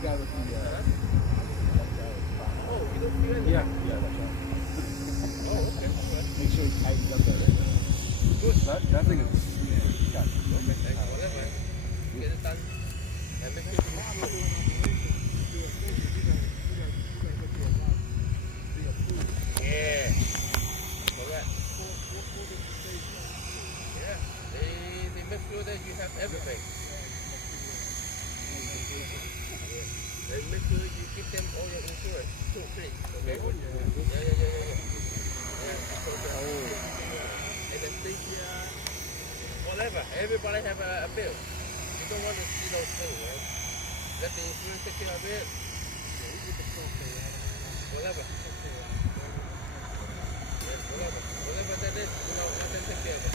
guy with the. Oh, you don't feel anything? Yeah, that's right. Oh, okay. Make sure he tightens up that. Good. That thing is. Yeah. Okay, thank you. Whatever. Get it done. And make sure to be sure. Yeah. Correct. Yeah. They make sure that you have everything. And make sure you give them all your insurance too, please. Okay? Yeah. Anesthesia, whatever. Everybody have a bill. You don't want to see those things, right? Let the insurance take care of it. Whatever. Whatever that is, let them take care of it.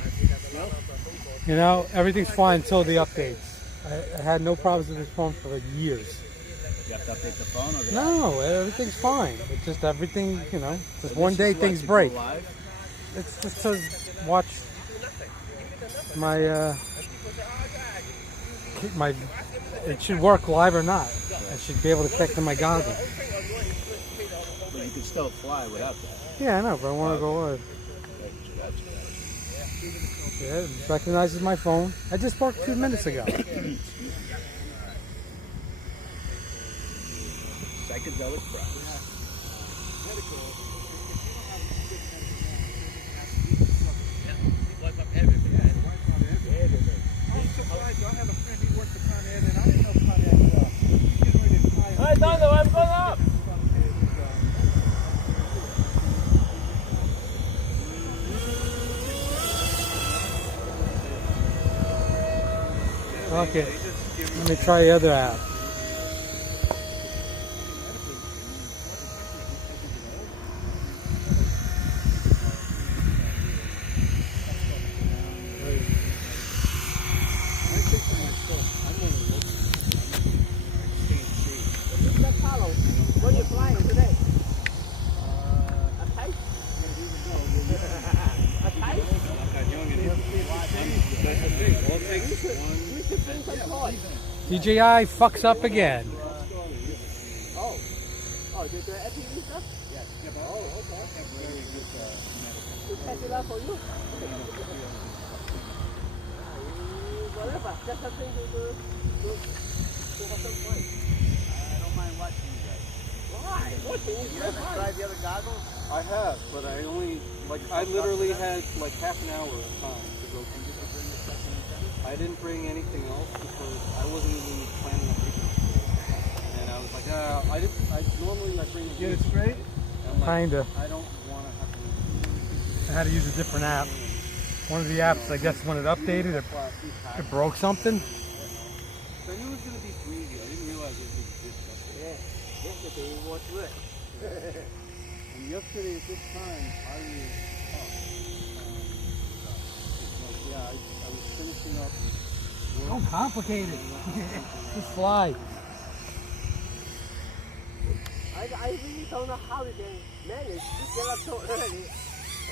I have a lot of phone calls. You know, everything's fine until the updates. I had no problems with this phone for like years. You have to update the phone or the No, everything's fine. It's just everything, you know, just one day things break. It's just to watch my, it should work live or not. I should be able to connect to my goggles. But you can still fly without that. Yeah, I know, but I want to go live. Yeah, it recognizes my phone. I just worked 2 minutes ago. Psychedelic price. Hey, Dono, I'm going up. Okay, let me try the other app. Where are you flying today? A kite? A kite? We should bring some toys. DJI fucks up again. Oh, the FPV stuff? Yes. Oh, okay. We test it out for you. Whatever, just something to have some fun. I don't mind watching you guys. Why? Watching is You so haven't fun. tried the other goggles? I have, but I only, I literally had like half an hour of time to go through this. I didn't bring anything else because I wasn't even planning on taking it. And I was like, normally I bring Get it straight? I'm like, Kinda. I don't want to have to. I had to use a different app. One of the apps, I guess when it updated, it broke something. I knew it was going to be breezy. I didn't realize it was this stuff. Yeah, yesterday was good. And yesterday at this time, I was I was finishing up work. Don't complicate it. Just fly. I really don't know how they can manage to get up so early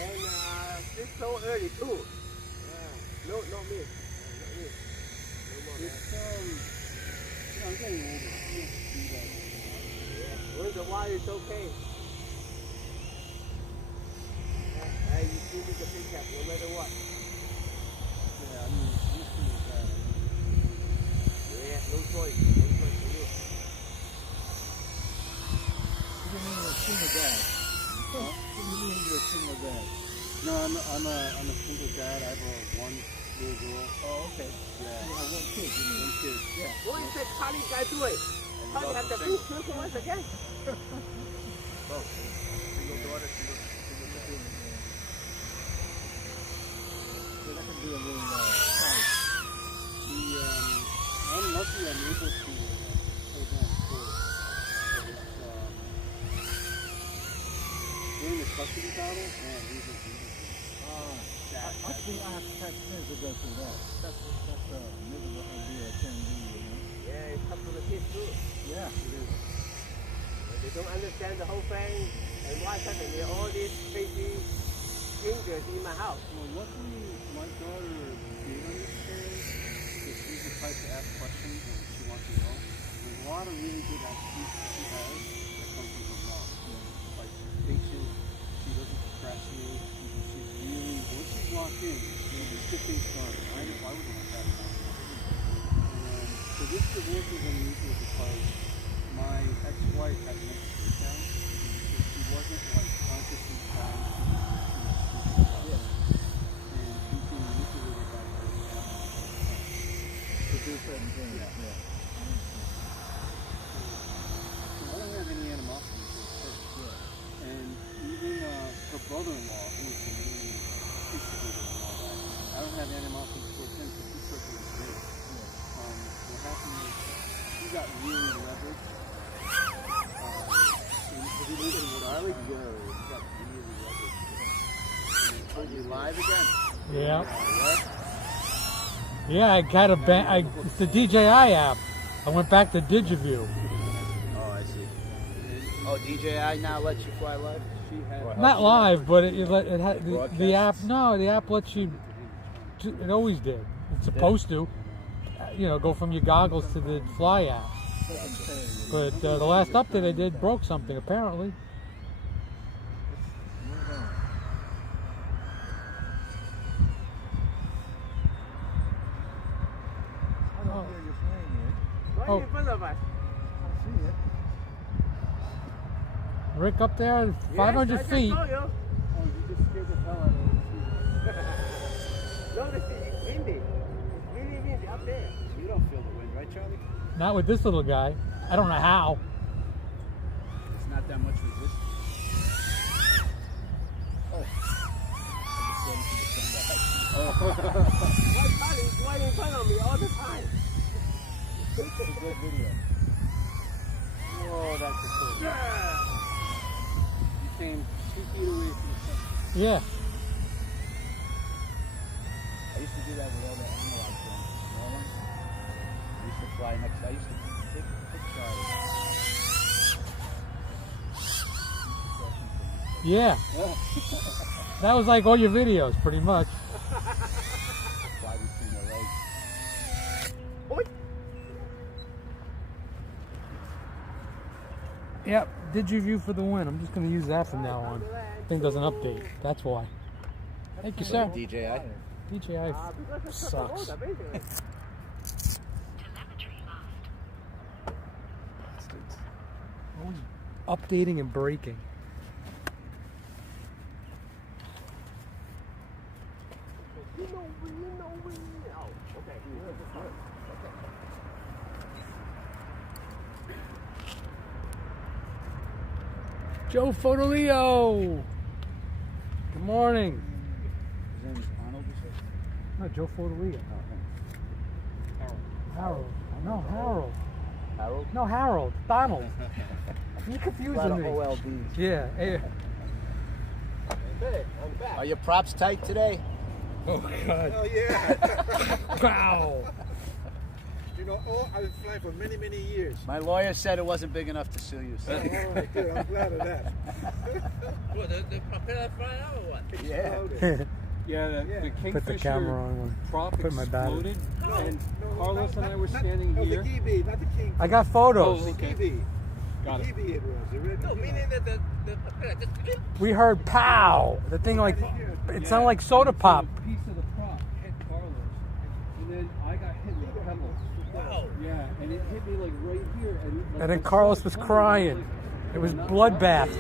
and sleep so early too. No, not me. It's, I'm getting older. I can't do that. Once in a while it's okay. You still need the paycheck no matter what. Yeah, I mean, used to that. Yeah, no choice. No choice for you. What do you mean you're a single dad? Huh? What do you mean you're a single dad? No, I'm a single dad. I have one little girl. Oh, okay. Yeah. You have one kid, you mean? One kid. Yeah. What is that Charlie guy doing? Charlie have the big circle once again. Oh, single daughter, single kid. So that can be a little tight. I'm lucky I'm able to hold down sports. But it's, during the custody battle, man, these are beautiful. I think I have to catch kids to go through that. That's a miserable idea, can be, you know? Yeah, it's up to the kids too. Yeah, it is. They don't understand the whole thing and why suddenly all these crazy strangers in my house. Well, luckily, my daughter did understand because she's the type to ask questions when she wants to you know. There's a lot of really good attributes that she has that come from her mom. Like patient, she doesn't procrastinate. She's really, once she's locked in, she'll just get things started. I wasn't like that enough. So this divorce was unusual because my ex-wife had an breakdown. She wasn't like consciously trying to and she's being manipulated by her family. To do certain things. Yeah. I don't have any animosity towards her. And even her brother-in-law, who was the main instigator and all that, I don't have animosity towards him because he's such a good. What happened is he got really leveraged. If you listen to what I like, he got really leveraged. Are you live again? Yeah. What? Yeah, I got it's the DJI app. I went back to DigiView. Oh, I see. Oh, DJI now lets you fly live? She had Not live, but it had the app. No, the app lets you. It always did. It's supposed to. You know, go from your goggles to the Fly app. But the last update I did broke something apparently. I don't hear you playing it. Right in front of us. I see it. Rick up there, 500 feet. Yes, I just saw you. Oh, you just scared the hell out of me. Notice it's windy. It's really windy up there. You don't feel the wind, right, Charlie? Not with this little guy. I don't know how. It's not that much resistance. Oh. My car is right in front of me all the time. It's a good video. Whoa, that's a cool. Yeah. You came 2 feet away from the sun. Yeah. I used to do that with all the analog drones, small ones. I used to fly next. I used to take Yeah. That was like all your videos, pretty much. fly between the legs. Oi. Yep. DigiView for the win. I'm just going to use that from now on. Thing doesn't update. That's why. Thank you, sir. DJI. DJI sucks. Always updating and breaking. Oh, okay. Joe Fodolio. Good morning. His name is Arnold, you said? No, Joe Fodolio. Harold. No, Harold. Harold? No, Harold. Donald. You're A lot confusing of me. OLDs. Yeah. Hey, I'm back. Are your props tight today? Oh, God. Oh, yeah. Wow. You know, I've been flying for many, many years. My lawyer said it wasn't big enough to sue you. So. All right, good. I'm glad of that. What, the propeller flying out or what? Yeah. Yeah, the Kingfisher Put the camera on. prop Put my battery. exploded, and Carlos and I were standing here. The Kiwi, not the King. I got photos. Oh, okay. Kiwi. Got it. Kiwi it was. The red No, Kiwi. meaning that the propeller just... We heard pow. The thing like, it sounded like soda pop. A piece of the prop hit Carlos, and then I got hit with pebbles. Wow. Yeah, and it hit me like right here. And then Carlos was crying. It was bloodbath.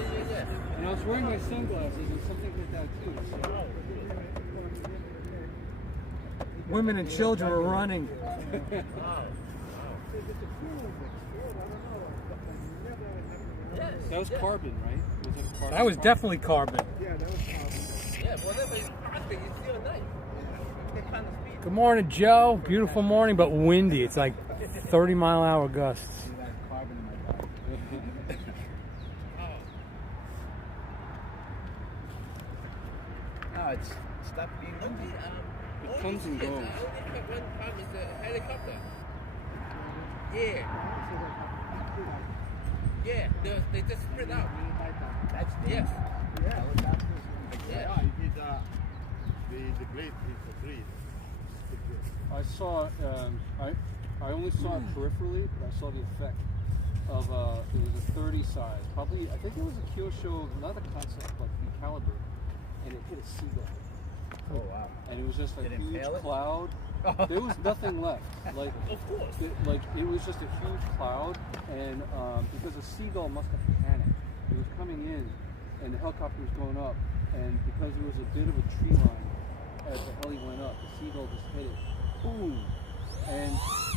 And I was wearing my sunglasses and something like that too. So. Women and children were running. That was carbon, right? Was it carbon? That was definitely carbon. Yeah, that was powerful. Yeah, whatever is passing, it's still nice. That kind of speed. Good morning, Joe. Beautiful morning, but windy. It's like 30-mile-an-hour gusts. You had carbon in my body. No, it's stop being windy. It comes and goes. I only have one problem is the helicopter. Yeah. Yeah, they just spread out. That's Yes. Yeah. Yeah. You need the blade is a blade. I saw I only saw it peripherally, but I saw the effect of it was a 30 size, probably. I think it was a Kyosho, not a concept, like the caliber, and it hit a seagull. Oh wow. And it was just like Did a it huge impale it? cloud. There was nothing left. Like, Of course. it was just a huge cloud, and because the seagull must have panicked. It was coming in, and the helicopter was going up, and because there was a bit of a tree line as the heli went up, the seagull just hit it. Boom! And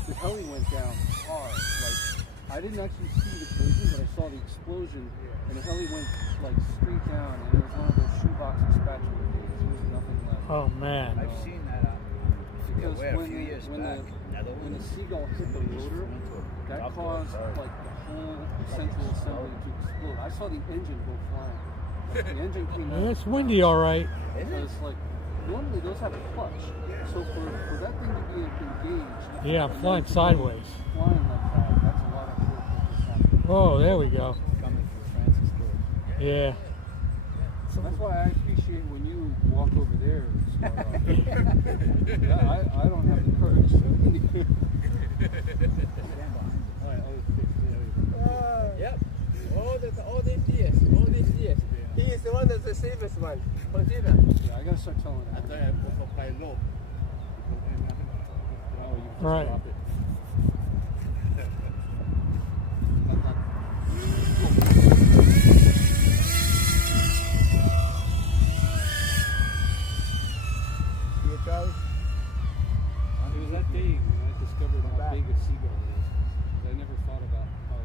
the heli went down hard. Like, I didn't actually see the collision, but I saw the explosion, and the heli went like straight down, and it was one of those shoebox spatula days. There was nothing left. Oh man. I've seen that Because a when few the, years when, back. when the seagull hit the rotor, that caused like the whole central assembly to explode. I saw the engine go flying. Like, the engine came out. It's windy, all right. Because like normally those have a clutch, so for that thing to be engaged. Yeah, I'm and flying then to go sideways. Flying like that, that's a lot of work that just happened. Oh, there we go. Coming through Francis Door. Yeah. So that's why I appreciate when you walk over there and start off. Yeah, I don't have the courage. Yep. All these years. He is the one that's the safest one. Consider. Yeah, I gotta start telling I that. thought I go for fly low. Oh, you just Right. drop it. See it, Charlie? It was that day when I discovered how big a seagull is. I never thought about how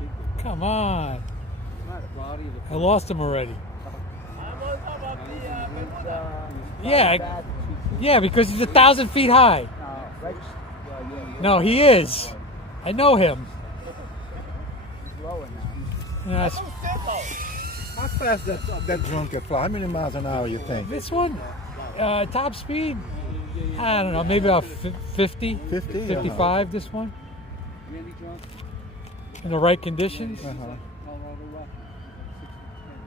big they were. Come on. The body of the I lost him already. I'm on top of the Bermuda. Yeah, yeah, because he's 1,000 feet high. Right. No, he is. I know him. He's lower now. Yeah, it's- How fast that drone can fly? How many miles an hour you think? this one, top speed, I don't know, maybe about 50, 50? 55, this one, Randy Johnson, in the right conditions. Uh-huh. Colorado Rock.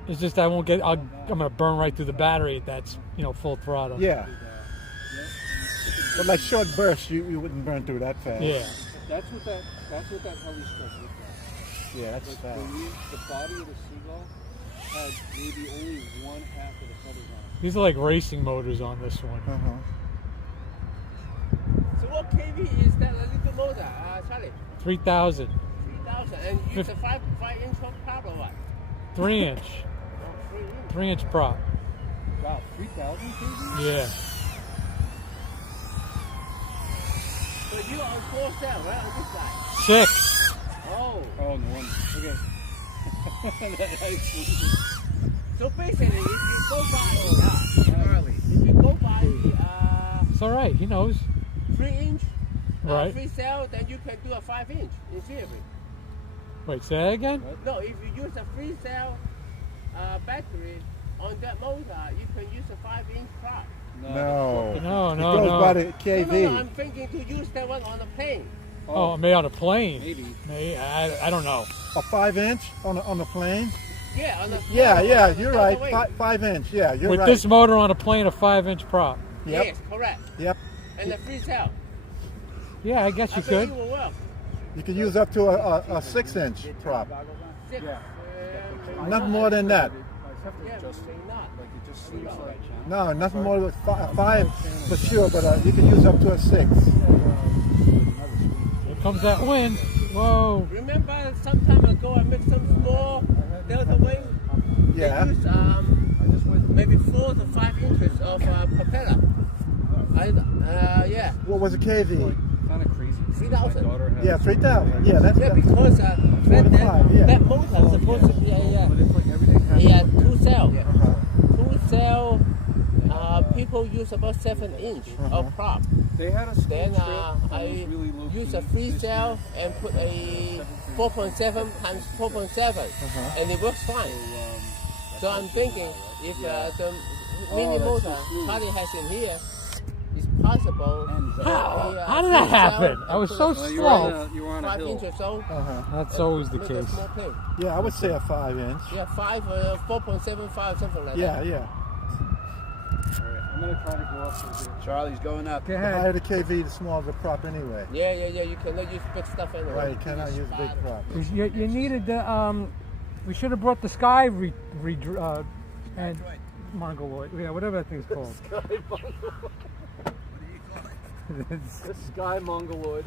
It's just I won't get, I'm going to burn right through the battery if that's, full throttle. Yeah. But like short bursts, you wouldn't burn through that fast. Yeah. That's what that heli struck looked like. Yeah, that's Like fast. the body of the seagull had maybe only one half of the feathers on it. These are like racing motors on this one. Uh-huh. So what kV is that little motor, Charlie? 3,000, 3,000. And it's a 5-inch prop or what? 3 inch, Oh, 3 inch. 3 inch prop. Wow, 3,000 kg? Yeah. So you're on 4 cell, right? On this side. 6. Oh. Oh, no wonder. Okay. So basically, if you go by the, It's all right. He knows. 3 inch, Right. 3 cell, then you can do a 5 inch in theory. Wait, say that again? No, if you use a 3 cell battery on that motor, you can use a 5-inch prop. No. No, It no, goes no. by the No, KV. I'm thinking to use that one on the plane. Oh, made on a plane. Maybe. I don't know. A 5-inch on the plane? Yeah, on the plane. Yeah, on the you're other right. way. 5-inch. Yeah, you're With right. this motor on a plane, a 5-inch prop. Yep. Yes, correct. Yep. And the 3 cell. Yeah, I guess I you think could. it will work. You could use up to a 6-inch prop. 6. Nothing more than that. Yeah, maybe not. Like it just seems like. No, nothing more than 5 for sure, but you can use up to a 6. Here comes that wind. Whoa. Remember some time ago I made some small delta wing? Yeah. They use maybe 4 to 5 inches of propeller. Yeah. What was the KV? Kind of crazy. 3,000. My daughter has. Yeah, 3,000. Yeah, that's Yeah, because that motor is supposed to be But it's like everything has. 2 cell. Uh-huh. 2 cell. People use about 7 inch of prop. They had a school Then trip that was I really low use key a 3 this cell year. and put a 4.7 times 4.7, and it works fine. So I'm thinking if the mini motor Charlie has in here is possible. How did that happen? I was so You were on slow. a, you were on a 5 hill. inch or so. Uh-huh. That's always the Make a case. small plane. Yeah, I would say a 5-inch. Yeah, 4.75, something like Yeah, that. yeah. Alright, I'm gonna try to go up and get Charlie's going up. Go The ahead. higher the KV, the smaller the prop anyway. Yeah. You cannot use big stuff anyway. Right, you cannot use big prop. You needed the we should have brought the sky and Mongoloid. Yeah, whatever that thing's called. Sky Mongoloid. The Sky Mongoloid.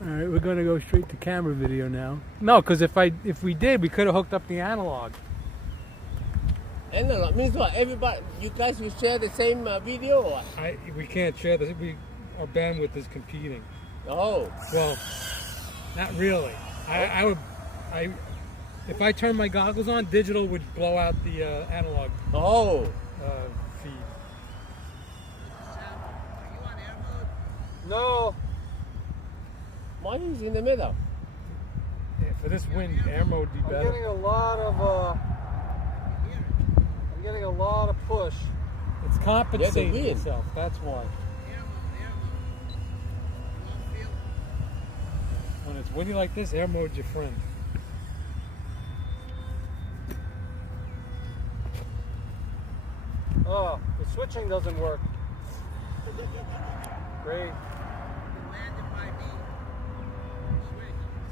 All right, we're gonna go straight to camera video now. No, because if we did, we could have hooked up the analog. Analog means what? Everybody, you guys will share the same video or what? We can't share this. Our bandwidth is competing. Oh. Well, not really. If I turn my goggles on, digital would blow out the analog Oh. feed. No. Why is in the middle? Yeah, for this wind, air mode would be I'm better. getting a lot of push. It's compensating wind. itself. That's why. When it's windy like this, air mode's your friend. Oh, the switching doesn't work. Great.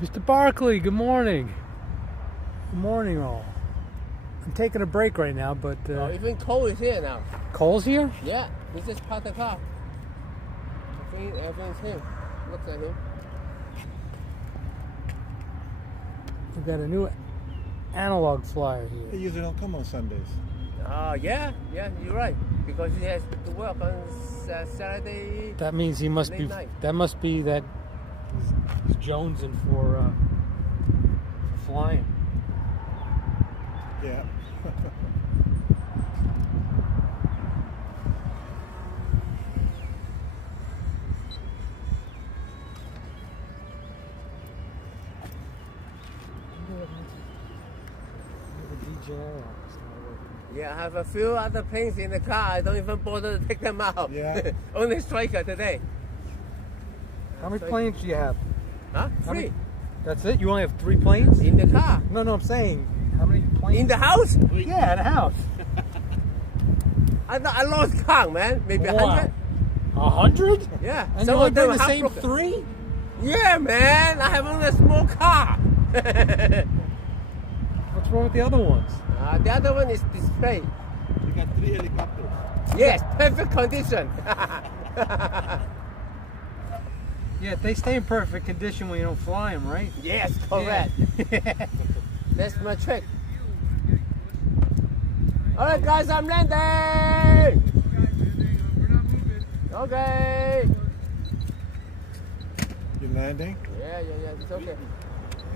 Mr. Barkley, good morning. Good morning, all. I'm taking a break right now, but Oh, even Cole is here now. Cole's here? Yeah, he just parked the car. I think everyone's him. Looks at him. We've got a new analog flyer They here. usually don't come on Sundays. Yeah, you're right. Because he has to work on Saturday. That means he must Late be. night. That must be that he's jonesing for flying. Yeah. Yeah, I have a few other planes in the car. I don't even bother to take them out. Yeah. Only Striker today. How many planes do you have? Huh? How many- 3 That's it? You only have 3 planes? in the car. No, I'm saying how many planes? In the house? Yeah, in the house. I lost count, man. Maybe Wow. 100. 100? Yeah. And Some you only of them bring the are same half-broken. 3? Yeah, man. I have only a small car. What's wrong with the other ones? The other one is display. We got 3 helicopters. Yes, perfect condition. Yeah, they stay in perfect condition when you don't fly them, right? Yes, correct. That's my trick. All right, guys, I'm landing. Okay. You landing? Yeah, it's okay.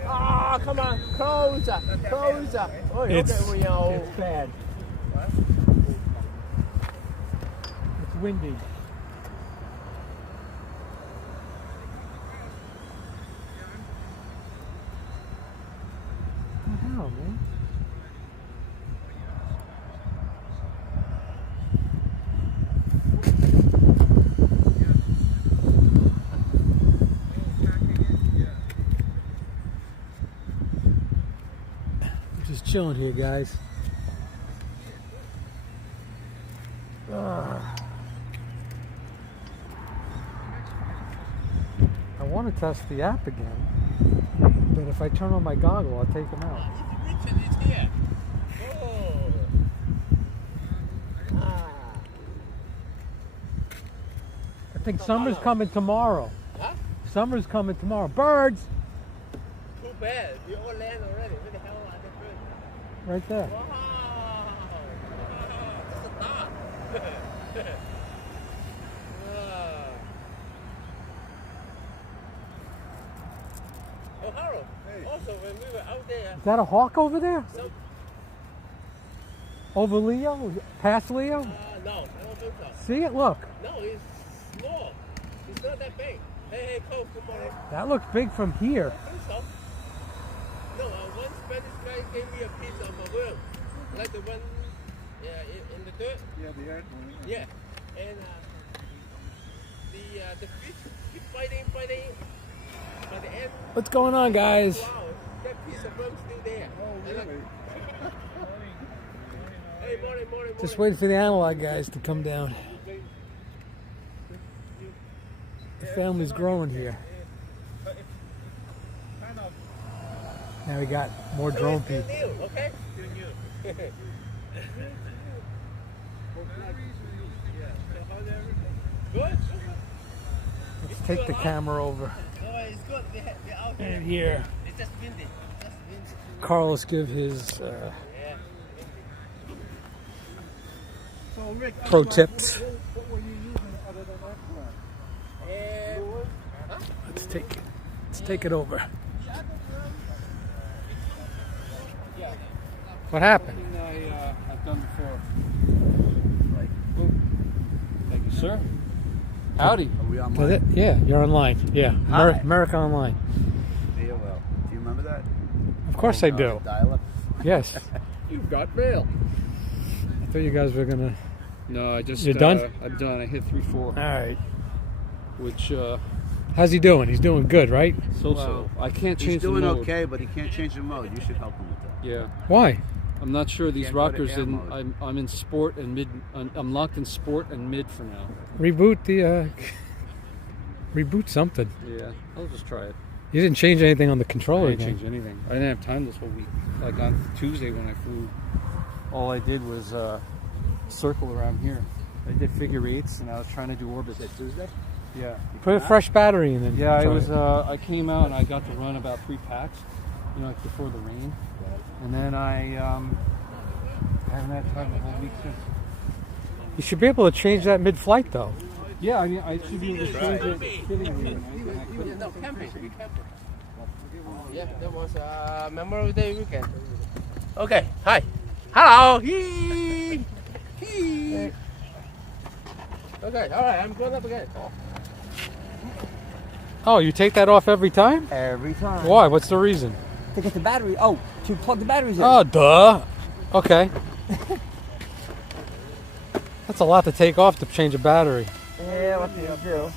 Ah, come on, closer. Oh, okay, we are. It's bad. It's windy. What the hell, man? Just chilling here, guys. I want to test the app again, but if I turn on my goggle, I'll take them out. Richard is here. Oh. I think summer's coming tomorrow. Huh? Summer's coming tomorrow. Birds! Too bad. We all land already. Where the hell are the birds? Right there. Wow. This is hot. Oh, Harold. Also, when we were out there, Is that a hawk over there? some, Over Leo? Past Leo? no, I don't think so. See it? Look. No, it's small. It's not that big. Hey, Cole, good morning. That looks big from here. I think so. No, one Spanish guy gave me a piece of a worm, like the one in the dirt. Yeah, the airplane. Yeah, and the fish keep fighting. What's going on, guys? Wow, that piece of room still there. Hey, morning. Just waiting for the analog guys to come down. The family's growing here. Now we got more drone people. Okay. Good. Let's take the camera over. No, it's good. They're out here. And here, It's just windy. Carlos give his So, Rick, pro tips. what were you using other than that crap? Let's take it over. What happened? I've done before. Thank you, sir. Howdy. Are we on Was it? Yeah, you're online. Yeah, Hi. America Online. AOL. Do you remember that? Of course I do. Dial-up. Yes. You've got mail. I thought you guys were gonna. No, I just. You're done? I'm done. I hit 3-4, All right. which How's he doing? He's doing good, right? so. I can't change He's doing the mode. okay, but he can't change the mode. You should help him with that. Yeah. Why? I'm not sure these Can't go to rockers air in. mode. I'm in sport and mid. I'm locked in sport and mid for now. Reboot the. Reboot something. Yeah, I'll just try it. You didn't change anything on the I controller didn't again. change anything. I didn't have time this whole week. Like on Tuesday when I flew, all I did was circle around here. I did figure eights and I was trying to do orbits. Tuesday? Yeah. Put a fresh battery in it. Yeah, I Try was. it. I came out and I got to run about 3 packs, like before the rain, and then I haven't had time the whole week since. You should be able to change that mid-flight, though. Yeah, I mean, I should be able to change it fitting me. and I couldn't. No, camping. Yeah, that was Memorial Day weekend. Okay, hi. Hello. Hee. Hee. Okay, all right, I'm going up again. Oh, you take that off every time? Every time. Why? What's the reason? To get the battery. Oh, to plug the batteries in. Oh, duh. Okay. That's a lot to take off to change a battery. Yeah, what do you do?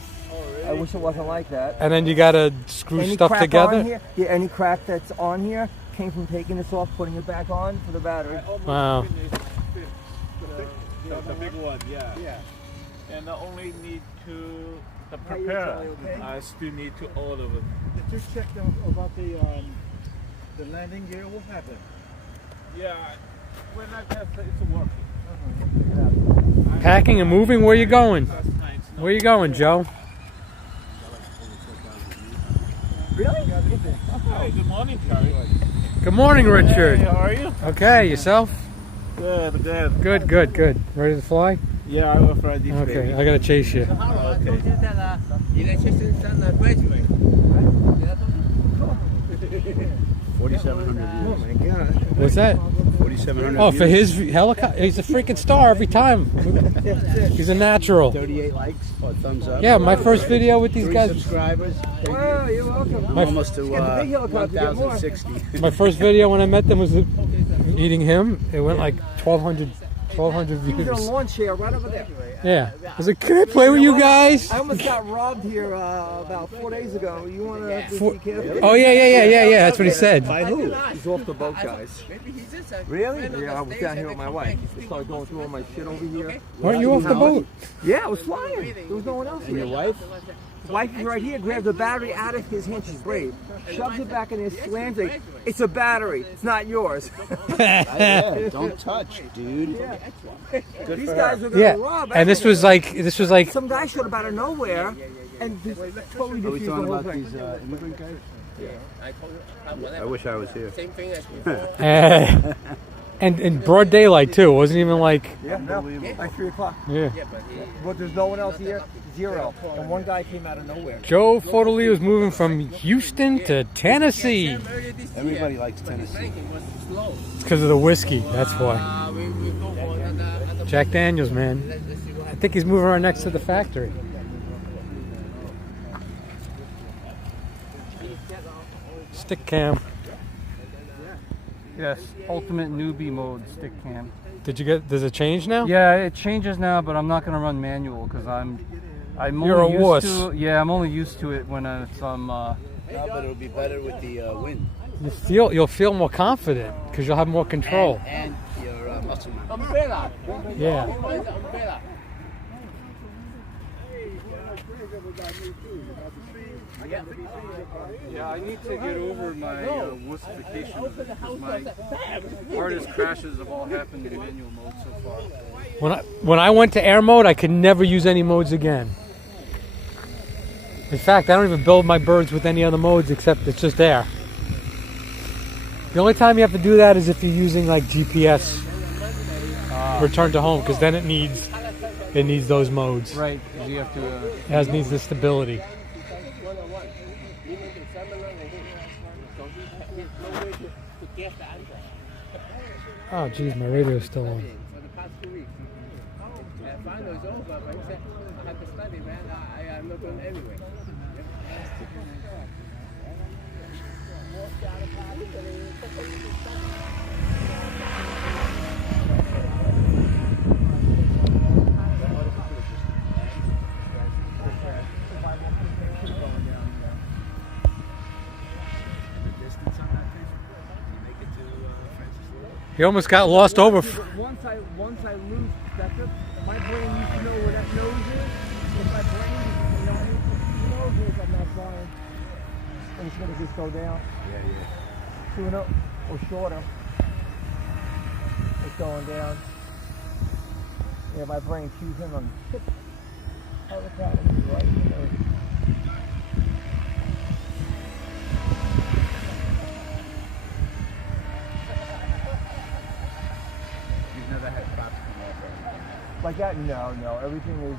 I wish it wasn't like that. And then you gotta screw Any stuff crack together? On here, yeah, any crack that's on here came from taking this off, putting it back on for the battery. Wow. The big one, yeah. And I only need to prepare. I still need to order it. Did you check about the landing gear? What happened? Yeah, when I got it's working. Packing and moving? Where you going? Where you going, Joe? Really? Hey, good morning, Terry. Good morning, Richard. Hey, how are you? Okay, yourself? Good. Good. Ready to fly? Yeah, I was ready. Okay, I gotta chase you. I told you that electrician son graduate. 4,700 views. Oh my God. What's that? 4,700 Oh, views. for his helicopter? He's a freaking star every time. He's a natural. 38 likes or thumbs up. Yeah, my first video with these 3 guys. subscribers. Wow, you're welcome. I'm almost to Get the big helicopter, get more. 1,060. My first video when I met them was eating him. It went like 1,200 He was in a views. lawn chair right over there. Yeah. I was like, can I play with you guys? I almost got robbed here about 4 days ago. You want to be careful? Oh, yeah. That's what he said. By who? He's off the boat, guys. Maybe he's just a Really? friend of Yeah, the I was station down here with that my come wife. back, he's We still started going through all my shit over here. Weren't you off the boat? Yeah, I was flying. There was no one else And your here. wife? Wife is right here, grabbed the battery out of his hand. She's brave. Shoves it back in his slams. Like, it's a battery. It's not yours. Yeah, don't touch, dude. Good These for guys her. are gonna Yeah. rob. And this was like, Some guy showed up out of nowhere and just totally Are we defused the talking whole about thing. these immigrant guys? I told you, whatever. I wish I was here. Same thing as before. and in broad daylight too. It wasn't even like, Yeah, no, like 3 o'clock. yeah. Yeah, but he, But there's no one else here. Zero. And one guy came out of nowhere. Joe Fotolio was moving from Houston to Tennessee. earlier this Everybody year, likes but his Tennessee. ranking was slow. It's because of the whiskey. That's why. We go for another Jack Daniels, man. Let's see what I happens. think he's moving right next to the factory. Stick cam. Yes, ultimate newbie mode stick cam. Does it change now? Yeah, it changes now, but I'm not going to run manual because I'm You're only a used wuss. to. Yeah, I'm only used to it when it's No, but it'll be better with the wind. You'll feel more confident because you'll have more control. And your muscle memory. Umbrella. Yeah. Umbrella. Yeah, I need to get over my wussification of it because my hardest crashes have all happened in manual mode so far. When I went to air mode, I could never use any modes again. In fact, I don't even build my birds with any other modes except it's just air. The only time you have to do that is if you're using like GPS return to home, because then it needs those modes. Right, because you have to... It needs the stability. Oh, geez, my radio's still on. For the past 2 weeks. Finals over, but he said, I have to study, man. I'm not going anyway. He almost got lost over. Once I lose perspective, my brain used to know where that nose is. If my brain, knows I'm not flying, I'm just gonna just go down. Yeah. Tune up or shorter. It's going down. Yeah, my brain cues in on the tip of the pattern, right there. Like that? No. Everything is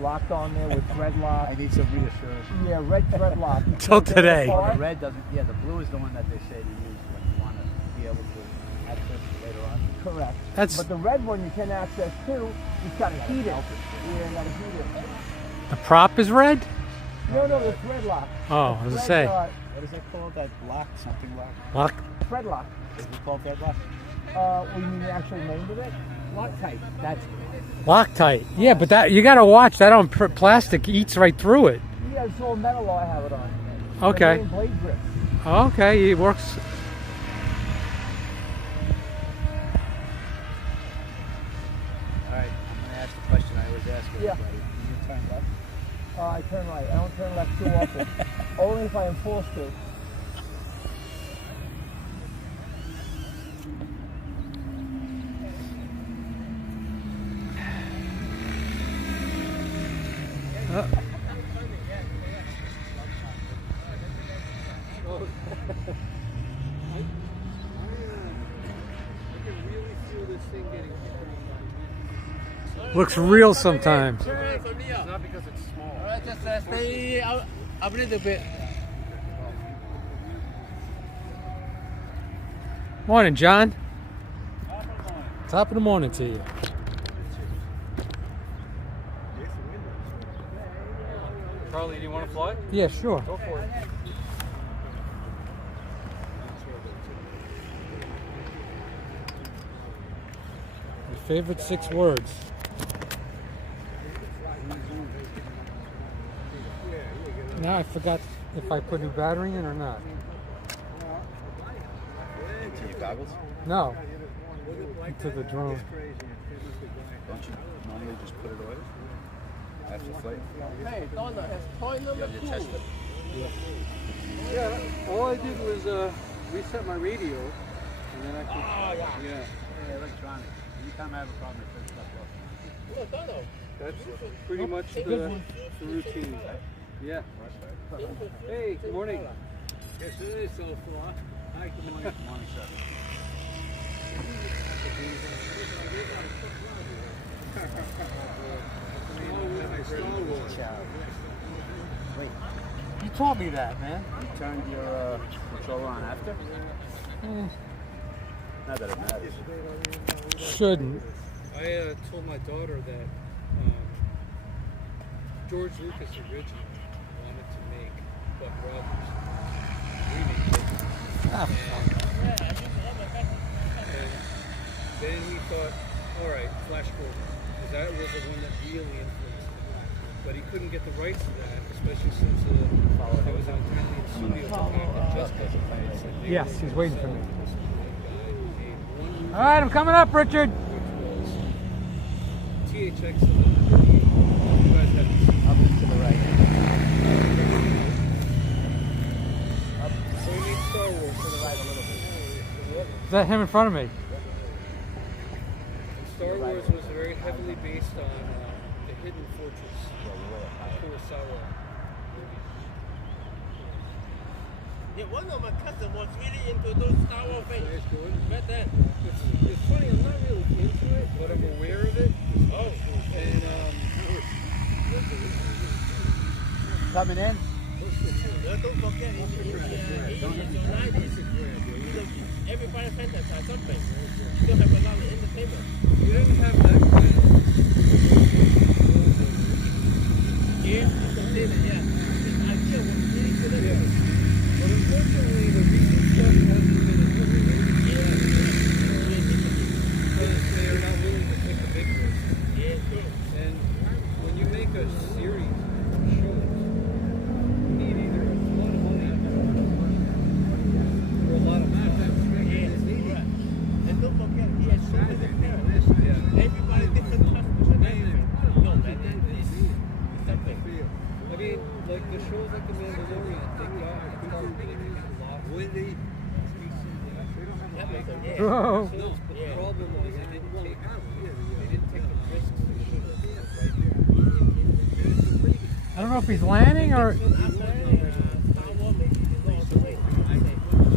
locked on there with thread lock. I need some reassurance. Yeah, red thread lock. Till today. Oh, the red doesn't. Yeah, the blue is the one that they say to use when you want to be able to access it later on. Correct. That's But the red one you can access too. You gotta heat it. Yeah, you gotta heat it. the prop is red. No, the thread lock. Oh, I was gonna say What is that called? That lock? Something lock? lock. Thread lock. Is it called that lock? Well, you mean the actual name of it? Lock type. That's Loctite. Yeah, but that you gotta watch that on plastic eats right through it. yeah, it's all metal. I have it on. Okay. It's blade grip. Okay, it works. All right, I'm going to ask the question I always ask everybody. Yeah. Do you turn left? I turn right. I don't turn left too often. Only if I am forced to. Looks real sometimes. It's not because it's small. Alright, just stay up a little bit. Morning, John. Top of the morning to you. Charlie, do you want to fly? Yeah, sure. Go for it. Your favorite 6 words. Now I forgot if I put new battery in or not. Into your goggles? No. Into the drone. Don't you normally just put it away? After flight? Hey, Donna has point You number have your 2. test it. Yeah, all I did was reset my radio, and then I could... Yeah, electronic. Anytime I have a problem, I turn stuff off. Look, Donna. That's pretty much the routine. Yeah. Hey, good morning. Yes, it is so far. Hi, good morning. Good morning, sir. Wait, You taught me that, man. you turned your controller on after? Not that it matters. Shouldn't. I told my daughter that George Lucas originally wanted to make Buck Rogers. And then he thought, all right, Flash Gordon, because that was the one that really influenced him. but he couldn't get the rights to that, especially since it was an Italian studio back in Jessica. Yes, he's waiting for me. All right, I'm coming up, Richard. THX. You guys had Up and to the right. so we need Star Wars to the right a little bit. Is that him in front of me? Star Wars was very heavily based on the Hidden Fortress, Kurosawa. Yeah, one of my cousins was really into those Star Wars things. Back then. It's funny, I'm not really into it, but I'm aware of it. Oh. And Coming in? Don't forget, in the 80s or 90s, everybody fantasy or something. You don't have a lot of entertainment. you didn't have that kind of... Yeah, you can say that, yeah. This idea was really good. Yeah. But unfortunately, the recent stuff hasn't been as good as it. Because they are not willing to take the big risk. Yeah, true. And when you make a series of shows, you need either a lot of money or a lot of time. Yeah, right. And don't forget, he has so many parents. Yeah. Everybody different customs and everything. No, man, it's something. I mean, like the shows like The Mandalorian, they got making a lot. Windy. Yeah. Whoa. So the problem was they didn't take the risks they should have. I don't know if he's landing or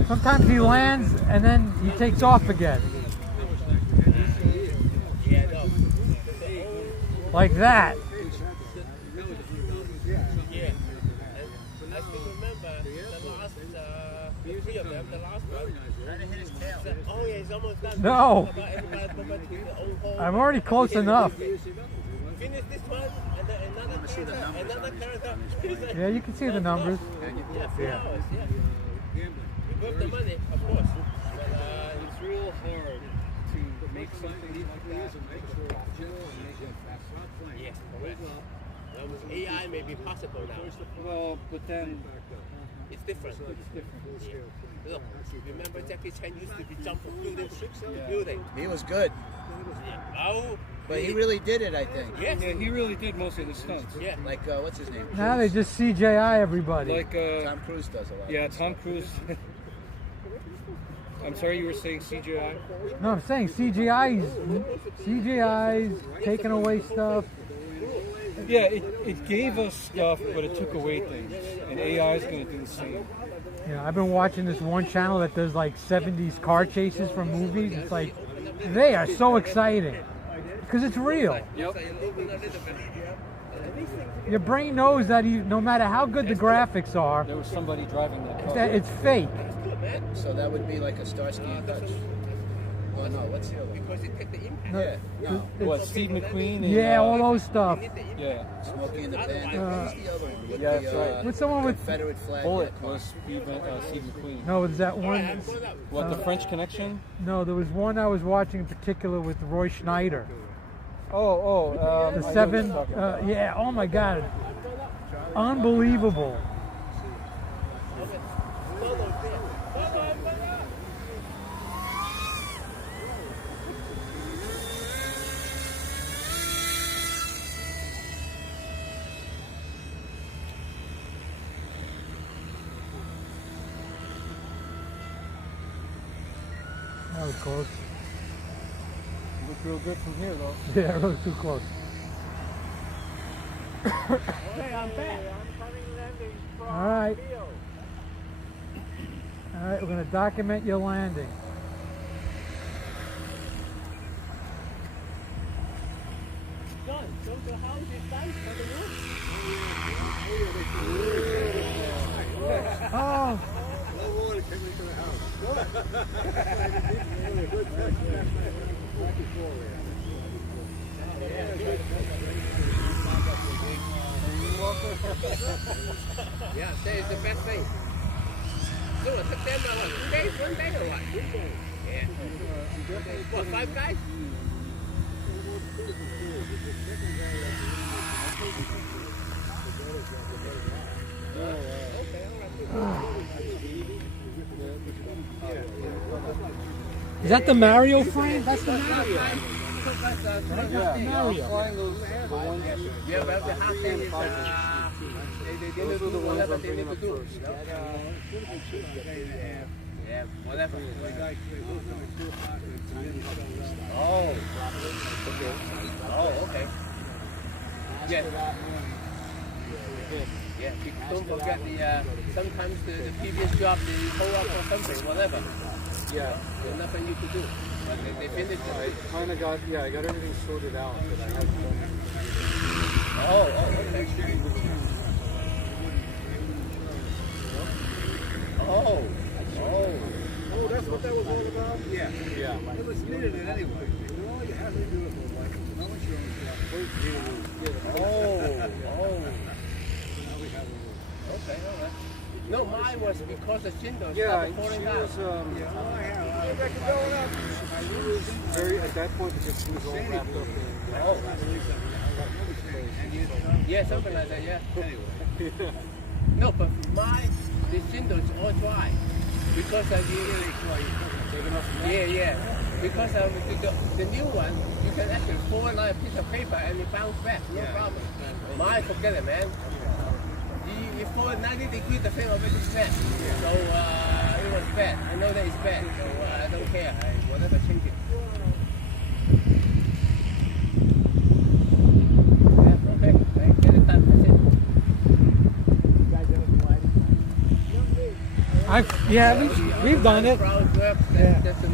sometimes he lands and then he takes off again. Like that. Yeah. And I still remember the last three of them, the last one. Said, oh yeah, he's almost done. No. Everybody go back to the old home. I'm already close enough. Finish this one, and then another character. He's like, Yeah, you can see the numbers. Yeah, 4 hours, yeah. We worth the money, of course. But It's real hard to make something like that. yes, correct. Now with AI may be possible now. Well, but then It's different. Yeah. Look, remember Jackie Chan used to be jumping building to building. He was good, Yeah. Oh, but he really did it, I think. yes. yeah, he really did most of the stunts. Yeah. Like, what's his name? Now they just CGI everybody. Like Tom Cruise does a lot. yeah, Tom Cruise. I'm sorry, you were saying CGI? No, I'm saying CGI's taking away stuff. Yeah, it gave us stuff, but it took away things. And AI is going to do the same. You know, I've been watching this one channel that does like 70s car chases from movies. It's like, they are so exciting because it's real. Yep. Your brain knows that no matter how good the graphics are, There was somebody driving that car. that it's fake. So that would be like a Starsky and Hutch. Oh no, what's the other one? Because it took the impact. Yeah, no. What, Steve McQueen? And, Yeah, all those stuff. Yeah. Smokey and the Bandit. Who's the other one? With Yeah, the, that's right. What's the one with? Confederate flag. Bullet was Steve McQueen. No, there's that one. What, the French Connection? No, there was one I was watching in particular with Roy Schneider. The The seven. Yeah. Oh my God. Unbelievable. That was close. Looked real good from here, though. Yeah, really too close. Okay, I'm back. All right. All right, we're going to document your landing. Done. So the house is done for the roof. Oh, Yeah, that is the best thing. So it took them what, 2 days, 1 day or what? Yeah. What, 5 guys? Is that the Mario frame? That's the Mario. Yeah, Mario. I'm flying those, the ones Yeah, but the hard thing is, they those need to are the do ones whatever I'm they need bringing to up do. first. Yeah, whatever. Oh. Okay. Oh, okay. Yeah. Yeah, don't forget sometimes the previous job they hold up or something, whatever. Yeah. There's nothing you could do. But they finished I it. kind of got, I got everything sorted out, but I haven't done it. Oh, okay. Oh, that's what that was all about? Yeah. Yeah. It was needed it anyway. All you have to do is no insurance. Okay, all right. No, mine was because the shingles Yeah, started she falling down. was, very, at that point, because she was all wrapped up in. Oh. Yeah, something like that, yeah. Anyway. No, but mine, the shingles all dry. Because of yeah. Because of the new one, you can actually fold like a piece of paper and it bounce back, no problem. Mine, forget it, man. You fold 90 degrees, the thing already flat. So it was bad. I know that it's bad, so I don't care. Whatever, change it. Yeah, okay. Get it done. That's it. We've done it.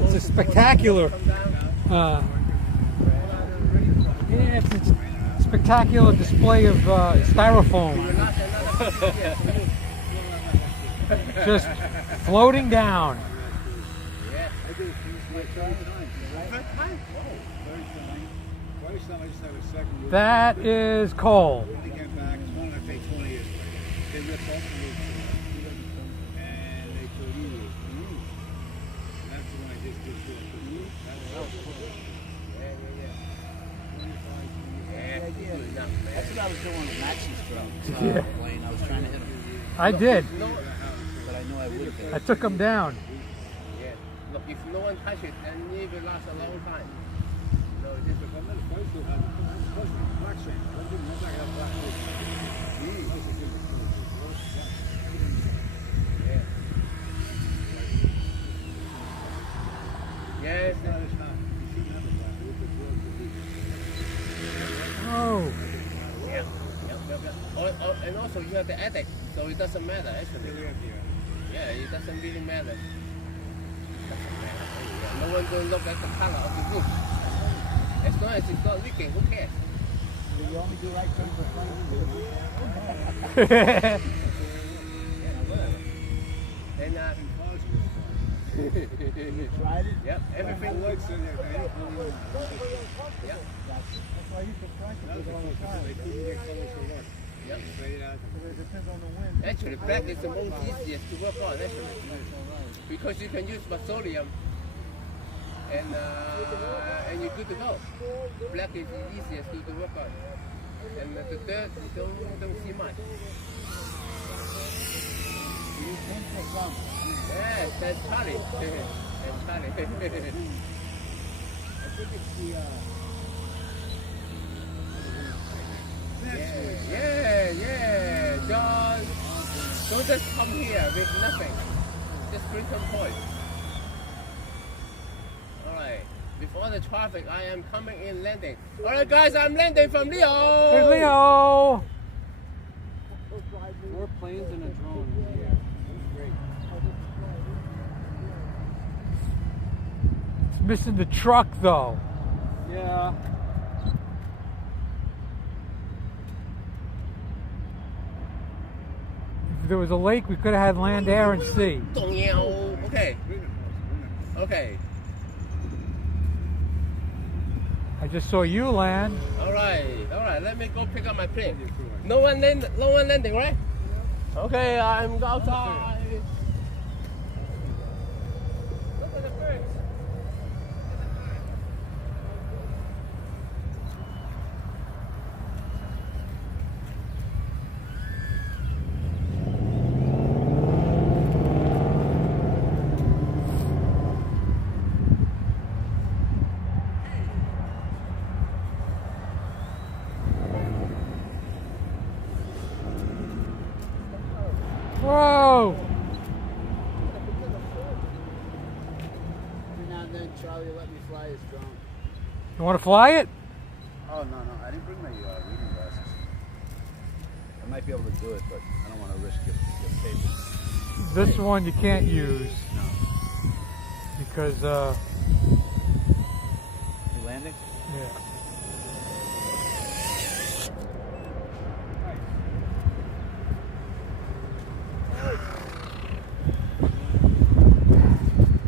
It's a spectacular. It's a spectacular display of styrofoam. Just floating down. That is coal. That's what I was doing with Max's drone. Plane. I was trying to hit him. I did. But I know I would have. I took him down. Yeah. Look, if no one touches it, then it will last a long time. No, it is Yes. Oh. Yeah. And also you have the attic, so it doesn't matter actually. Yeah, it doesn't really matter. No one will look at the color of the roof. As long as it's not leaking, who cares? You only do right thing for fun. And Tried it? yep, everything works. That's why you subscribe to it all the time. Yep. It depends on the wind. Actually, black is the most easiest to work on actually, because you can use petroleum, and you're good to go. Black is the easiest to work on, and the dirt you don't see much. Yeah, that's Charlie. That's Charlie. Yeah, John. Don't just come here with nothing. Just bring some points. Alright. Before the traffic, I am coming in landing. Alright guys, I'm landing from Leo. There's Leo. More planes and a drone. It's missing the truck though. Yeah. If there was a lake, we could have had land, air, and sea. Okay. Okay. I just saw you land. Alright. Let me go pick up my plane. No one landing, right? Okay, I'm outside. Look at the birds. fly is drone. You want to fly it? Oh, no. I didn't bring my reading glasses. I might be able to do it, but I don't want to risk your paper. This one you can't use. No. Because, You landing? yeah.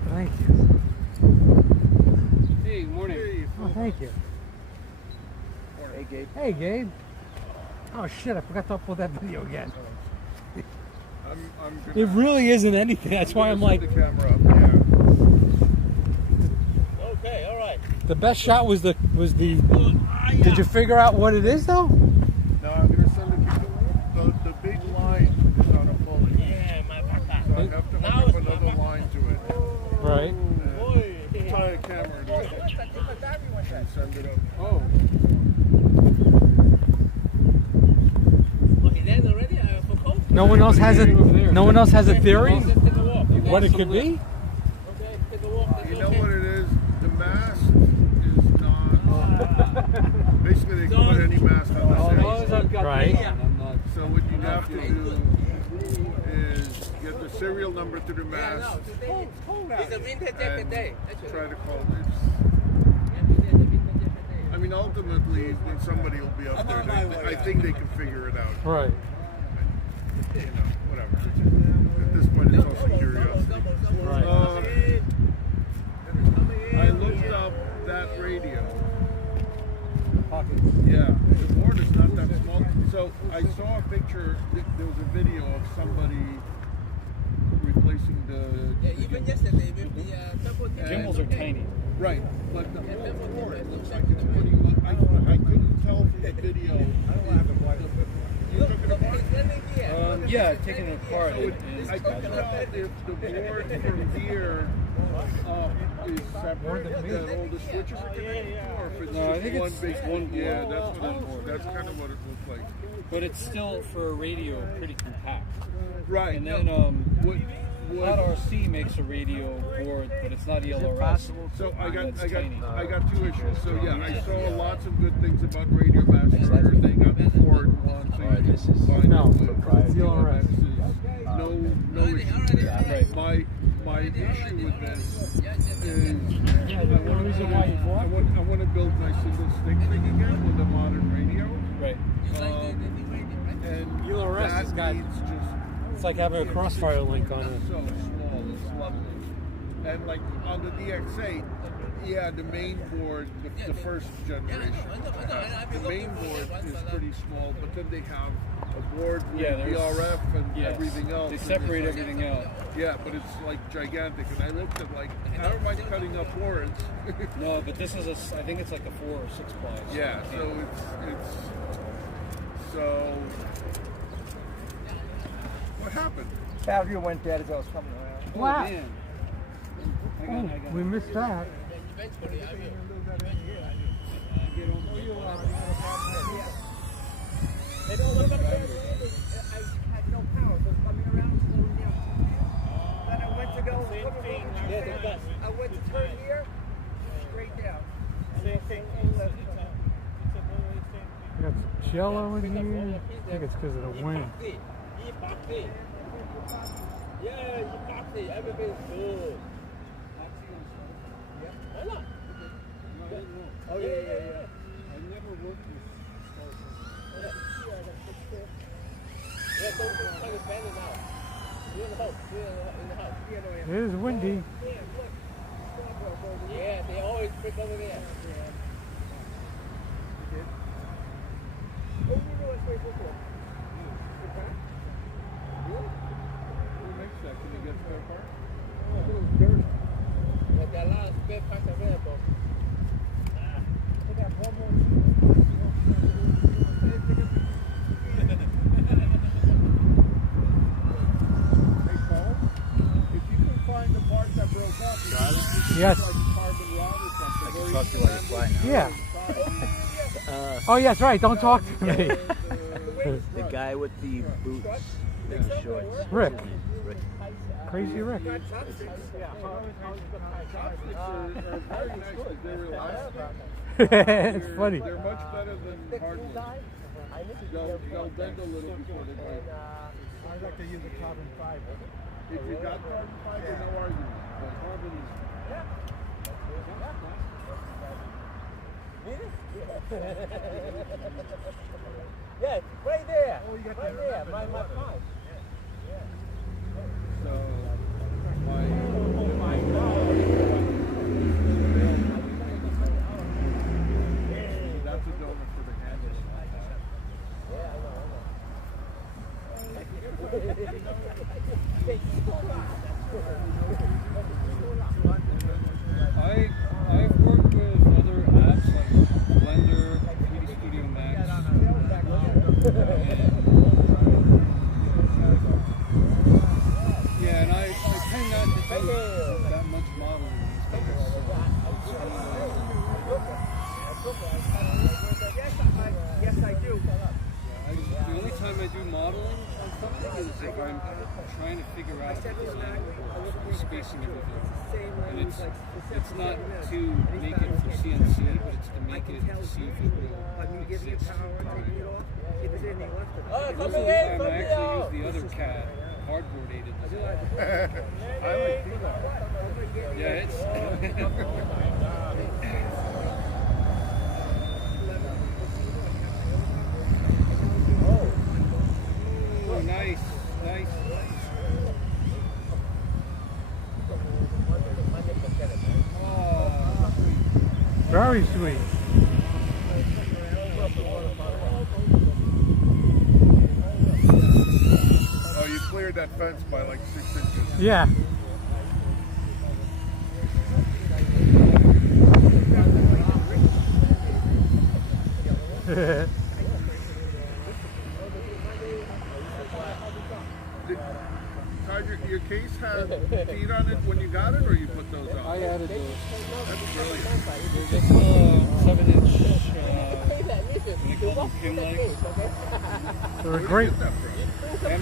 Thank you. Hey, good morning. Oh, thank you. Hey, Gabe. Hey, Gabe. Oh, shit, I forgot to upload that video again. I'm It really isn't anything. That's why I'm like, the camera up. Yeah. Okay, all right. the best shot was the. Did you figure out what it is though? No, I'm gonna send the big line is on a pulley. Yeah, my papa. So I have to hook up another line to it. Right. And tie a camera to it and send it up. Oh, Oh, he landed already? I forgot. No one else has a. No one else has a theory. Let's take a walk. What it could be? Okay, take a walk. That's You know okay. what it is? The mast is not. Basically, they can put any mast on as long the as same. I've got Right. this on, I'm not. So what you have to do is get the serial number to the Yeah, mast no, today it's a vintage jacket and day. Actually. try to call it. Yeah, today is a vintage jacket day. I mean, ultimately, when somebody will be up there, I think they can figure it out. Right. You know, whatever. At this point, it's also curiosity. Right. I looked up that radio. Pocket. Yeah, the board is not that small. So I saw a picture. There was a video of somebody replacing Yeah, even yesterday with the double tip. Gimbals are tiny. right, but the whole board looks like it's pretty much. I couldn't tell from the video. You took it apart. Yeah, taking it apart. So I couldn't tell if the board from here is separate, that all the switches are connected to, or if it's No, I just think one it's big one board. Yeah, that's It's what one board. that's kind of what it looked like. But it's still, for a radio, pretty compact. Right. And then what Cloud RC makes a radio board, but it's not ELRS. So I got That's tiny. I got two issues. So yeah, I saw lots of good things about Radio Master. They got the Ford one, so you can find No, it with it's ELRS. no issues there. My issue with this is I want to build my single stick thing again with a modern radio. Right. And ELRS that has got- needs just It's like having a crossfire link on it. so small, it's lovely. And like on the DX8, yeah, the main board, the first generation, the main board is pretty small, but then they have a board with Yeah, there's- VRF and Yes. everything else. They and separate it's like- everything out. Yeah, but it's like gigantic, and I looked at like, how am I cutting up boards? No, but this is I think it's like a 4 or 6 ply. Yeah, so it's so. What happened? Battery went dead as I was coming around. Oh, Wow. man. I got We missed that. Eventually, I will. They don't look up there. I had no power, so it's coming around, slowing down. Then I went to go. Yeah, the bus. I went to turn here, straight down. Same thing. We got some jello in here. I think it's because of the wind. Yeah, you party. Everything's good. Why not? Oh, yeah. I never worked with Yeah, don't just try to bend it out. You're in the house. In the house. It is windy. Yeah, they always pick over there. Who makes that? Can you get spare parts? But there are a lot of spare parts available. Hey, Paul, if you can find the parts that broke off, Yes. like carbon rod or something. I can talk to you while you're flying now. Yeah. Oh, yes, right. Don't talk to me. The guy with the boots shorts. Rick. Rick. Crazy Rick. It's funny. They're much better than hardwood. They'll bend a little before they break. I like to use a carbon fiber. If you got carbon fiber, no argument. But carbon is... Yeah, right there. Right there, my pipe. So, that's a donor for the handle. I've worked with other apps like Blender, Media Studio Max, and I tend not to do that much modeling these days. Yes, I do. The only time I do modeling on something is if I'm trying to figure out the design or spacing everything. And it's not to make it for CNC, but it's to make it to see if it will exist. Most of the time I actually use the other CAD, cardboard aided design. Yeah, it's... Oh, nice. Very sweet. Oh, you cleared that fence by like 6 inches. Yeah. Your case had feet on it when you got it, or you put those on? I added those. That's brilliant. They're just 7-inch, they call them pin legs. They're great. What do they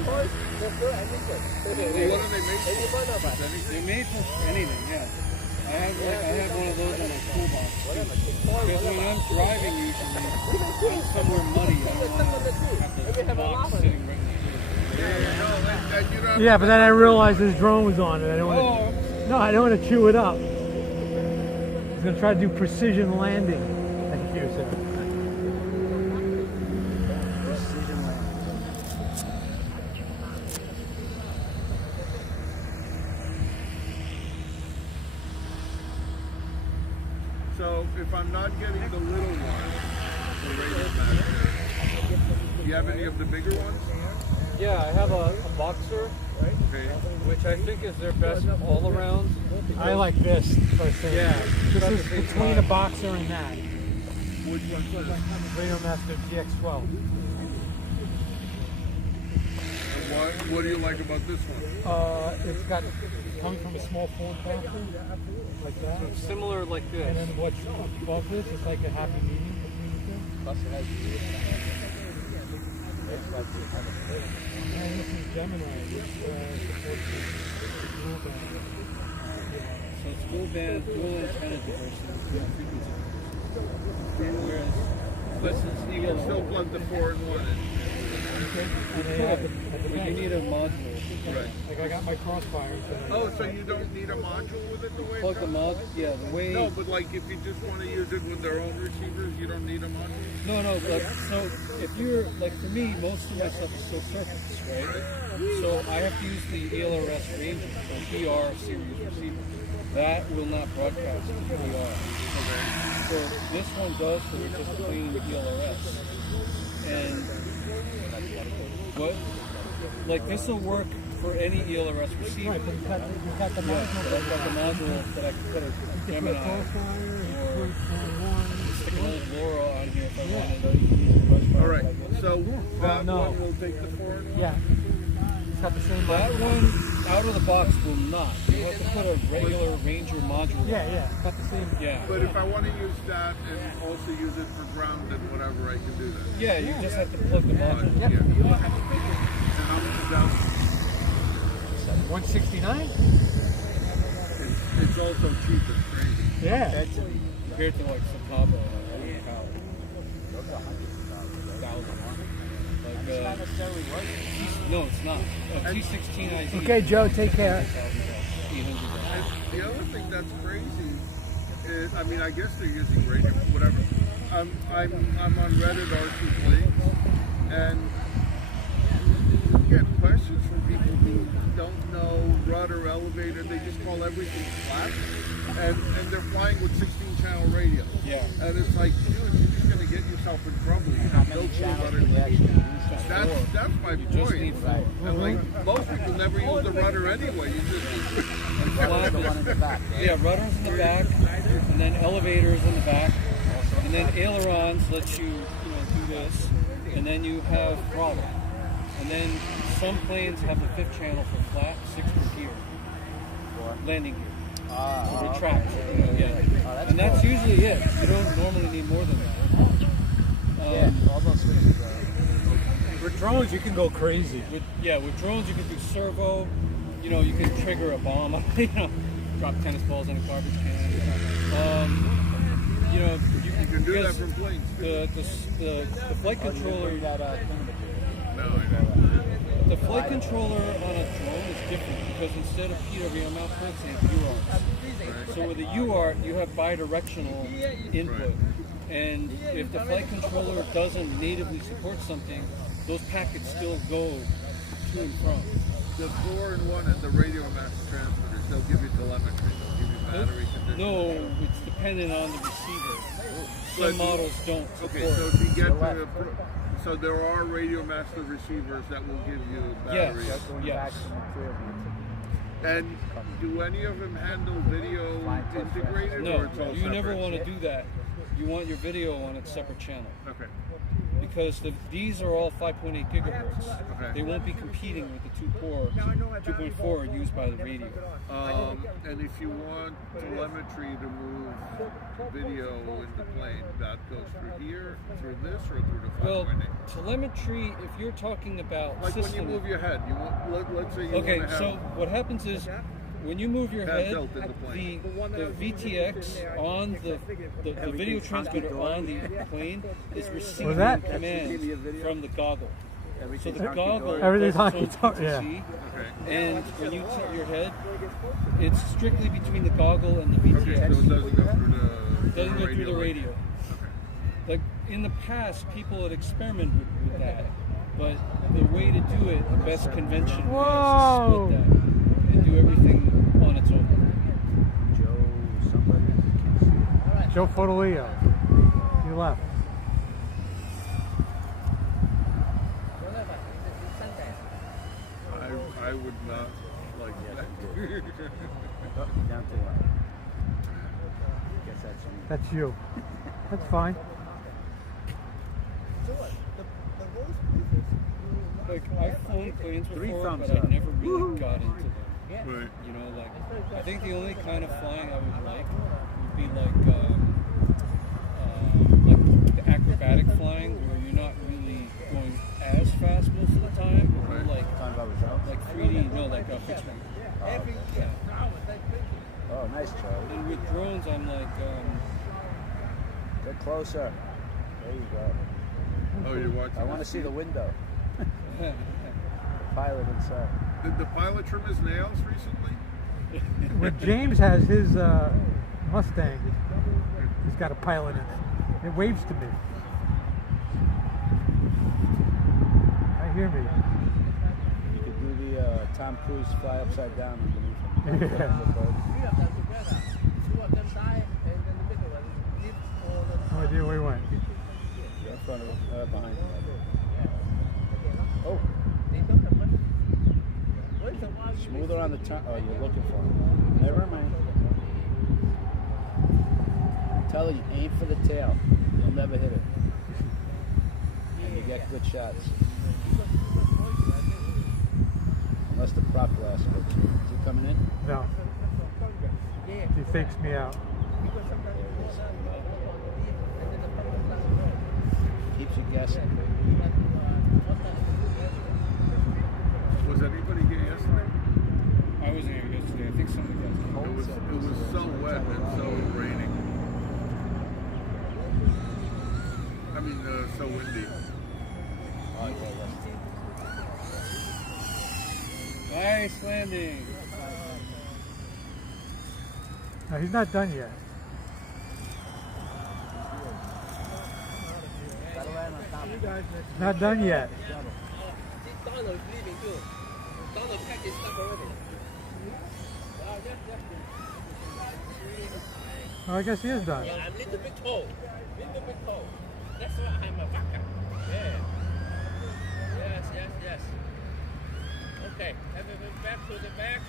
make? They made for anything, yeah. I have one of those in my toolbox. Because when I'm driving usually, I'm somewhere muddy, I don't want to have the box sitting right in the Yeah, but then I realized this drone was on it. I don't want to. No, I don't want to chew it up. He's gonna try to do precision landing. Thank you, sir. So if I'm not getting the little one, the radio master, do you have any of the bigger ones? Yeah, I have a boxer, Okay. which I think is their best all around. I like this person. Yeah, This is between a boxer and that. Which one's this? Radio Master GX12. And what do you like about this one? It's got coming from a small form factor, like that. So it's similar like And this. then what's above this is like a happy medium between the two. And this is Gemini, which supports dual band. So it's dual band, dual antenna diversity, dual frequency diversity. Whereas this is You can still plug the 4-in-1 in. And they have the but you need a module. Right. like I got my crossfires. Oh, so you don't need a module with it the way it Plug the comes? mod, yeah, the way. No, but like if you just want to use it with their own receivers, you don't need a module? No, but so if you're like for me, most of my stuff is still surface, right? So I have to use the ELRS Ranger, so ER series receiver. That will not broadcast to ER. So this one does, so it's just plain ELRS. And what, like this will work for any ELRS receiver. Right, but you've got the Yeah, module. but I've got the module that I can put a You can put a Gemini crossfire, you can put stick an old Laura on here if I wanted. All right. So that no. one will take the 4-in-1? Yeah. It's got the same That module. one out of the box will not. You have to put a regular Ranger module. Yeah, it's got the same. Yeah. But if I want to use that and also use it for ground and whatever, I can do that. Yeah, you just have to plug the module. Yeah. And How much is that? 169? It's also cheap and crazy. Yeah. Compared to like some Pablo, no, it's not. A T16 IZ. Okay, Joe, take care. And the other thing that's crazy is, I mean, I guess they're using radio, whatever. I'm on Reddit R2 Links, and you get questions from people who don't know rudder, elevator. They just call everything flat, and they're flying with 16-channel radio. Yeah. And it's like, dude, you're just gonna get yourself in trouble. You have no clue rudder. That's my point. And like most people never use the rudder anyway. You just yeah, rudders in the back, and then elevators in the back, and then ailerons let you, do this, and then you have throttle, and then some planes have the 5th channel for flat, 6th for gear, landing gear, to retract. Yeah, and that's usually it. You don't normally need more than that. With drones, you can go crazy. With drones, you can do servo. You can trigger a bomb. Drop tennis balls in a garbage can. you can do that from planes. The flight controller. The flight controller on a drone is different because instead of PWM outputs, they have UARTs. So with a UART, you have bidirectional input. And if the flight controller doesn't natively support something, those packets still go to and from. The 4-in-1 and the radio master transmitters, they'll give you telemetry, they'll give you battery condition. No, it's dependent on the receiver. Some models don't support. Okay, so if you get so there are radio master receivers that will give you batteries. Yes. And do any of them handle video integrated? No, or it's all you never separate? want to do that. You want your video on a separate channel. Okay. Because these are all 5.8 gigahertz. Okay. They won't be competing with the 2.4 used by the radio. And if you want telemetry to move video in the plane, that goes through here, through this, or through the 5.8? Well, telemetry, if you're talking about like system, when you move your head, you want, let's say you want to have... so what happens is when you move your head, tilt in the plane. the VTX on the video transmitter on the plane is receiving commands from the goggle. So the goggle Everything's does honky its tonk, own yeah. frequency, and when you tilt your head, it's strictly between the goggle and the VTX. Okay, so it doesn't go through Doesn't go through the radio. Okay. Like in the past, people had experimented with that, but the way to do it, the best convention was to split that and do everything on its own. Joe Fodolio. You left. I would not like that. Down to one. Guess that's you. That's you. That's fine. Like I've flown planes before, thumbs but I up. never really got into them. Right. I think the only kind of flying I would like would be like the acrobatic flying, where you're not really going as fast most of the time. But you're like 3D, like fixed wing. Oh, nice, Charlie. And with drones, I'm like, Get closer. There you go. Oh, you're watching. I want to see the window. The pilot inside. Did the pilot trim his nails recently? When James has his Mustang, he's got a pilot in it. It waves to me. I hear me. You could do the Tom Cruise fly upside down underneath him. Yeah. No idea where he went. In front of him, behind him. Oh. Smoother on the tongue. Oh, you're looking for him. Never mind. Tell her you aim for the tail. You'll never hit it. And you get good shots. Unless the prop glass hooks you. Is he coming in? No. He fakes me out. Keeps you guessing. was so wet and so raining. I mean, so windy. Nice landing. No, he's not done yet. Not done yet. Donald is leaving too. Donald packed his stuff already. Oh, I guess he is done. Yeah, I'm a little bit cold. That's why I'm a backup. Yeah. Yes. Okay, everyone back to the back.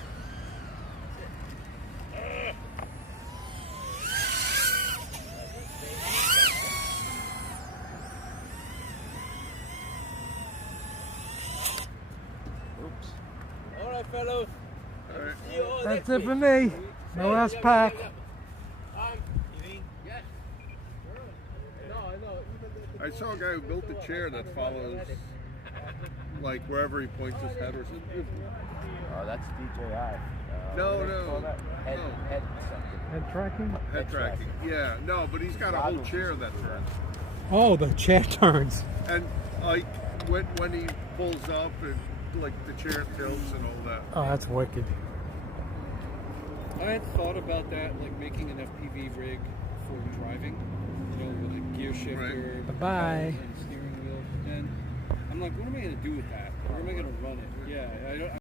Oops. All right, fellows. All right. See you all That's next it for week. me. No last pack. Yes. No, I know. I saw a guy who built a chair that follows, like wherever he points his head or something. Oh, that's DJI. No, What do they no, call that? Head no. something. Head tracking? Head tracking. Yeah, no, but he's got a whole chair that turns. Oh, the chair turns. And like when he pulls up and like the chair tilts and all that. Oh, that's wicked. I had thought about that, like making an FPV rig for driving, you know, with a gear shifter, Bye-bye. and steering wheel. And I'm like, what am I going to do with that? Where am I going to run it? Yeah, I don't.